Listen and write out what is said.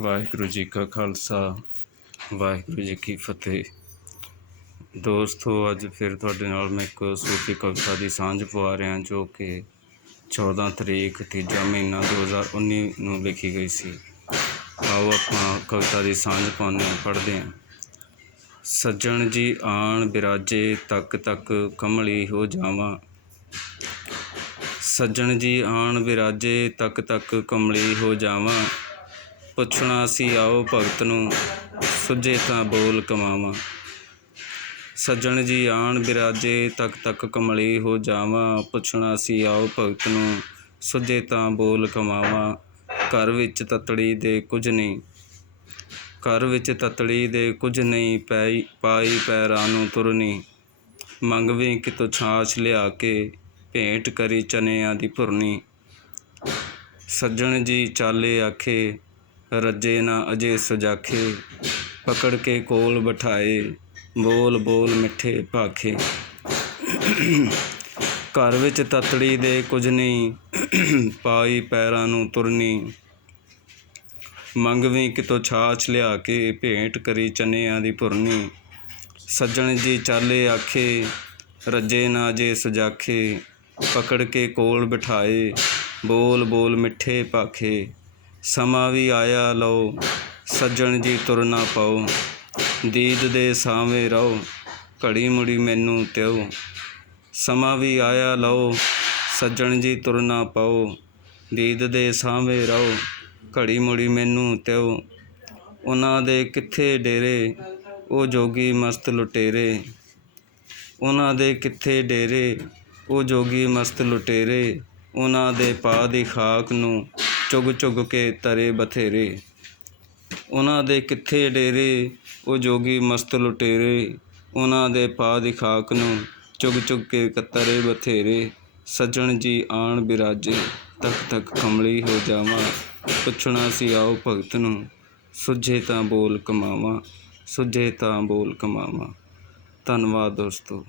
ਵਾਹਿਗੁਰੂ ਜੀ ਕਾ ਖਾਲਸਾ, ਵਾਹਿਗੁਰੂ ਜੀ ਕੀ ਫਤਿਹ। ਦੋਸਤੋ, ਅੱਜ ਫਿਰ ਤੁਹਾਡੇ ਨਾਲ ਮੈਂ ਇੱਕ ਸੂਫੀ ਕਵਿਤਾ ਦੀ ਸਾਂਝ ਪਵਾ ਰਿਹਾ ਜੋ ਕਿ 14 ਤਰੀਕ, ਤੀਜਾ ਮਹੀਨਾ 2019 ਨੂੰ ਲਿਖੀ ਗਈ ਸੀ। ਆਓ ਆਪਾਂ ਕਵਿਤਾ ਦੀ ਸਾਂਝ ਪਾਉਂਦੇ ਹਾਂ, ਪੜ੍ਹਦੇ ਹਾਂ। ਸੱਜਣ ਜੀ ਆਣ ਬਿਰਾਜੇ, ਤੱਕ ਤੱਕ ਕਮਲੀ ਹੋ ਜਾਵਾਂ। ਸੱਜਣ ਜੀ ਆਣ ਬਿਰਾਜੇ, ਤੱਕ ਤੱਕ ਕਮਲੀ ਹੋ ਜਾਵਾਂ। ਪੁੱਛਣਾ ਸੀ, ਆਓ ਭਗਤ ਨੂੰ, ਸੁਝੇ ਤਾਂ ਬੋਲ ਕਮਾਵਾਂ। ਸੱਜਣ ਜੀ ਆਣ ਬਿਰਾਜੇ, ਤੱਕ ਤੱਕ ਕਮਲੀ ਹੋ ਜਾਵਾਂ। ਪੁੱਛਣਾ ਸੀ, ਆਓ ਭਗਤ ਨੂੰ, ਸੁਝੇ ਤਾਂ ਬੋਲ ਕਮਾਵਾਂ। ਘਰ ਵਿੱਚ ਤਤੜੀ ਦੇ ਕੁਝ ਨਹੀਂ, ਘਰ ਵਿੱਚ ਤਤੜੀ ਦੇ ਕੁਝ ਨਹੀਂ, ਪਾਈ ਪਾਈ ਪੈਰਾਂ ਨੂੰ ਤੁਰਨੀ। ਮੰਗਵੇਂ ਕਿਤੋਂ ਛਾਛ ਲਿਆ ਕੇ, ਭੇਂਟ ਕਰੀ ਚਨਿਆਂ ਦੀ ਭੁਰਨੀ। ਸੱਜਣ ਜੀ ਚਾਲੇ ਆਖੇ ਰੱਜੇ ਨਾ ਅਜੇ ਸਜਾਖੇ, ਪਕੜ ਕੇ ਕੋਲ ਬਿਠਾਏ, ਬੋਲ ਬੋਲ ਮਿੱਠੇ ਭਾਖੇ। ਘਰ ਵਿੱਚ ਤਤੜੀ ਦੇ ਕੁਝ ਨਹੀਂ, ਪਾਈ ਪੈਰਾਂ ਨੂੰ ਤੁਰਨੀ। ਮੰਗਵੀਂ ਕਿਤੋਂ ਛਾਛ ਲਿਆ ਕੇ ਭੇਂਟ ਕਰੀ ਚੰਨਿਆਂ ਦੀ ਭੁਰਨੀ ਸੱਜਣ ਜੀ ਚਾਲੇ ਆਖੇ, ਰੱਜੇ ਨਾ ਜੇ ਸਜਾਖੇ, ਪਕੜ ਕੇ ਕੋਲ ਬਿਠਾਏ, ਬੋਲ ਬੋਲ ਮਿੱਠੇ ਭਾਖੇ। ਸਮਾਂ ਵੀ ਆਇਆ ਲਓ, ਸੱਜਣ ਜੀ ਤੁਰਨਾ ਪਾਓ, ਦੀਦ ਦੇ ਸਾਵੇਂ ਰਹੋ, ਘੜੀ ਮੁੜੀ ਮੈਨੂੰ ਤਿਉ ਸਮਾਂ ਵੀ ਆਇਆ ਲਓ, ਸੱਜਣ ਜੀ ਤੁਰਨਾ ਪਾਓ, ਦੀਦ ਦੇ ਸਾਵੇਂ ਰਹੋ, ਘੜੀ ਮੁੜੀ ਮੈਨੂੰ ਤਿਉ ਉਹਨਾਂ ਦੇ ਕਿੱਥੇ ਡੇਰੇ, ਉਹ ਜੋਗੀ ਮਸਤ ਲੁਟੇਰੇ। ਉਹਨਾਂ ਦੇ ਕਿੱਥੇ ਡੇਰੇ, ਉਹ ਜੋਗੀ ਮਸਤ ਲੁਟੇਰੇ। ਉਹਨਾਂ ਦੇ ਪਾ ਦੀ ਖਾਕ ਨੂੰ ਚੁਗ ਚੁਗ ਕੇ ਤਰੇ ਬਥੇਰੇ। ਉਹਨਾਂ ਦੇ ਕਿੱਥੇ ਡੇਰੇ, ਉਹ ਜੋਗੀ ਮਸਤ ਲੁਟੇਰੇ। ਉਹਨਾਂ ਦੇ ਪਾ ਦੀ ਖਾਕ ਨੂੰ ਚੁਗ ਚੁਗ ਕੇ ਕਤਰੇ ਬਥੇਰੇ। ਸੱਜਣ ਜੀ ਆਣ ਬਿਰਾਜੇ, ਤੱਕ ਤੱਕ ਕਮਲੀ ਹੋ ਜਾਵਾਂ। ਪੁੱਛਣਾ ਸੀ ਆਓ ਭਗਤ ਨੂੰ, ਸੁਝੇ ਤਾਂ ਬੋਲ ਕਮਾਵਾਂ, ਸੁਝੇ ਤਾਂ ਬੋਲ ਕਮਾਵਾਂ। ਧੰਨਵਾਦ ਦੋਸਤੋ।